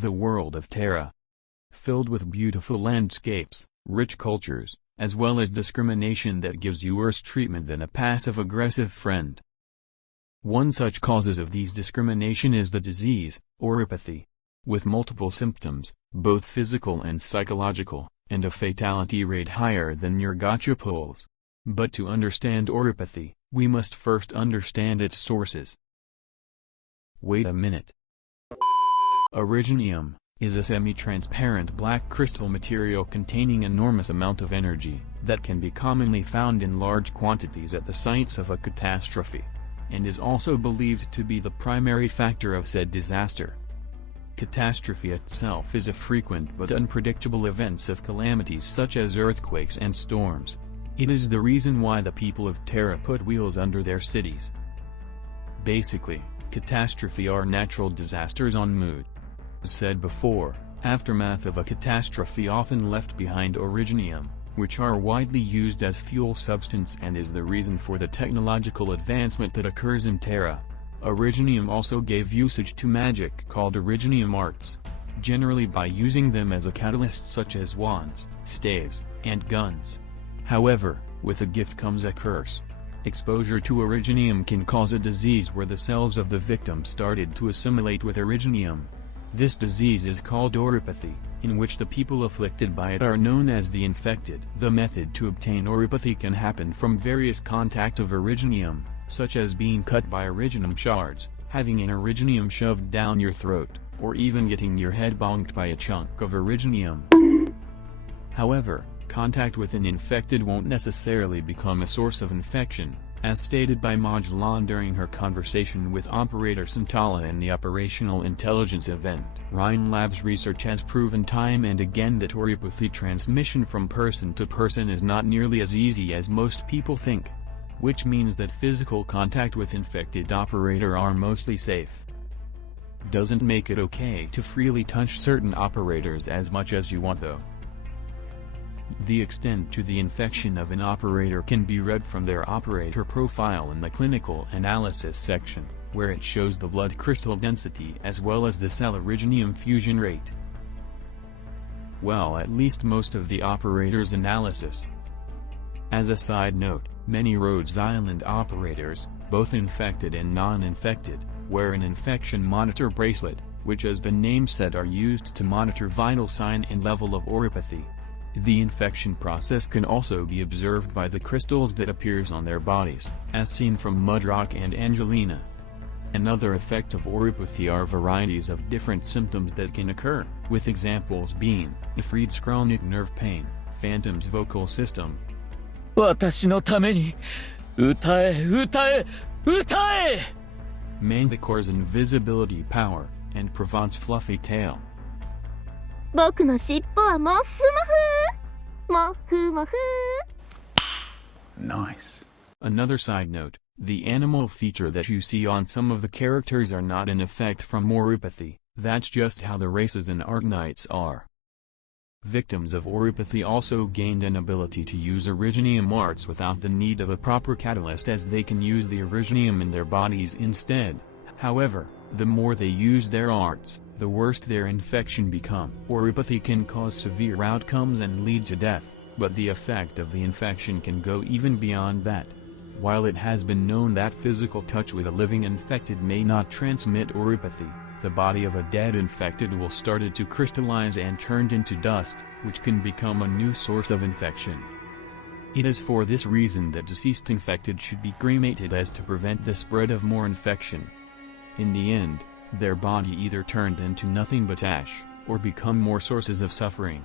The world of Terra. Filled with beautiful landscapes, rich cultures, as well as discrimination that gives you worse treatment than a passive-aggressive friend. One such causes of these discrimination is the disease, Oripathy. With multiple symptoms, both physical and psychological, and a fatality rate higher than your gotcha polls. But to understand Oripathy, we must first understand its sources. Wait a minute. Originium is a semi-transparent black crystal material containing enormous amount of energy, that can be commonly found in large quantities at the sites of a catastrophe, and is also believed to be the primary factor of said disaster. Catastrophe itself is a frequent but unpredictable events of calamities such as earthquakes and storms. It is the reason why the people of Terra put wheels under their cities. Basically, catastrophe are natural disasters on mood. As said before, aftermath of a catastrophe often left behind originium, which are widely used as fuel substance and is the reason for the technological advancement that occurs in Terra. Originium also gave usage to magic called originium arts, generally by using them as a catalyst such as wands, staves, and guns. However, with a gift comes a curse. Exposure to originium can cause a disease where the cells of the victim started to assimilate with originium. This disease is called Oripathy, in which the people afflicted by it are known as the infected. The method to obtain Oripathy can happen from various contact of originium, such as being cut by originium shards, having an originium shoved down your throat, or even getting your head bonked by a chunk of originium. However, contact with an infected won't necessarily become a source of infection, as stated by Magellan during her conversation with Operator Santala in the Operational Intelligence event. Rhine Labs research has proven time and again that Oripathy transmission from person to person is not nearly as easy as most people think, which means that physical contact with infected operator are mostly safe. Doesn't make it okay to freely touch certain operators as much as you want though. The extent to the infection of an operator can be read from their operator profile in the clinical analysis section, where it shows the blood crystal density as well as the cell originium fusion rate. Well, at least most of the operator's analysis. As a side note, many Rhodes Island operators, both infected and non-infected, wear an infection monitor bracelet, which as the name said are used to monitor vital sign and level of Oripathy. The infection process can also be observed by the crystals that appears on their bodies, as seen from Mudrock and Angelina. Another effect of Oripathy are varieties of different symptoms that can occur, with examples being, Ifrit's chronic nerve pain, Phantom's vocal system, 私のために歌え歌え歌え Manticore's invisibility power, and Provence fluffy tail. 僕の尻尾はもふもふもふもふ Nice. Another side note, the animal feature that you see on some of the characters are not an effect from Oripathy, that's just how the races in Arknights are. Victims of Oripathy also gained an ability to use originium arts without the need of a proper catalyst, as they can use the originium in their bodies instead. However, the more they use their arts, the worse their infection become. Oripathy can cause severe outcomes and lead to death, but the effect of the infection can go even beyond that. While it has been known that physical touch with a living infected may not transmit Oripathy, the body of a dead infected will start to crystallize and turned into dust, which can become a new source of infection. It is for this reason that deceased infected should be cremated, as to prevent the spread of more infection. In the end, their body either turned into nothing but ash, or become more sources of suffering.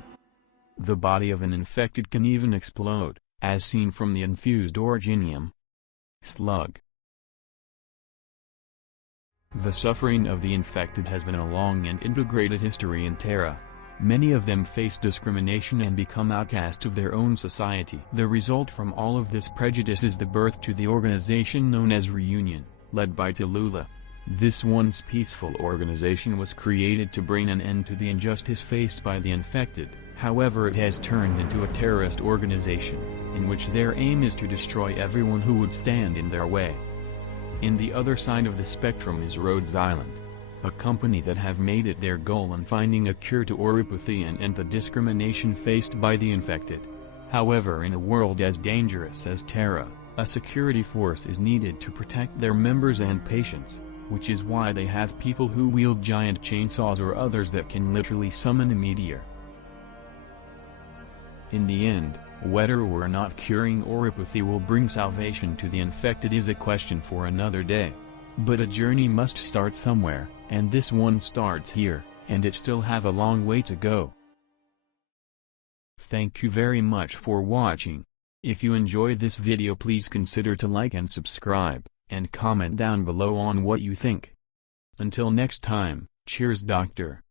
The body of an infected can even explode, as seen from the infused originium slug. The suffering of the infected has been a long and integrated history in Terra. Many of them face discrimination and become outcast of their own society. The result from all of this prejudice is the birth to the organization known as Reunion, led by Tallulah. This once peaceful organization was created to bring an end to the injustice faced by the infected. However, it has turned into a terrorist organization, in which their aim is to destroy everyone who would stand in their way. In the other side of the spectrum is Rhodes Island. a company that have made it their goal in finding a cure to Oripathy and end the discrimination faced by the infected. However, in a world as dangerous as Terra, a security force is needed to protect their members and patients, which is why they have people who wield giant chainsaws or others that can literally summon a meteor. In the end, whether or not curing Oripathy will bring salvation to the infected is a question for another day. But a journey must start somewhere, and this one starts here, and it still have a long way to go. Thank you very much for watching. If you enjoyed this video, please consider to like and subscribe, and comment down below on what you think. Until next time, cheers, Doctor.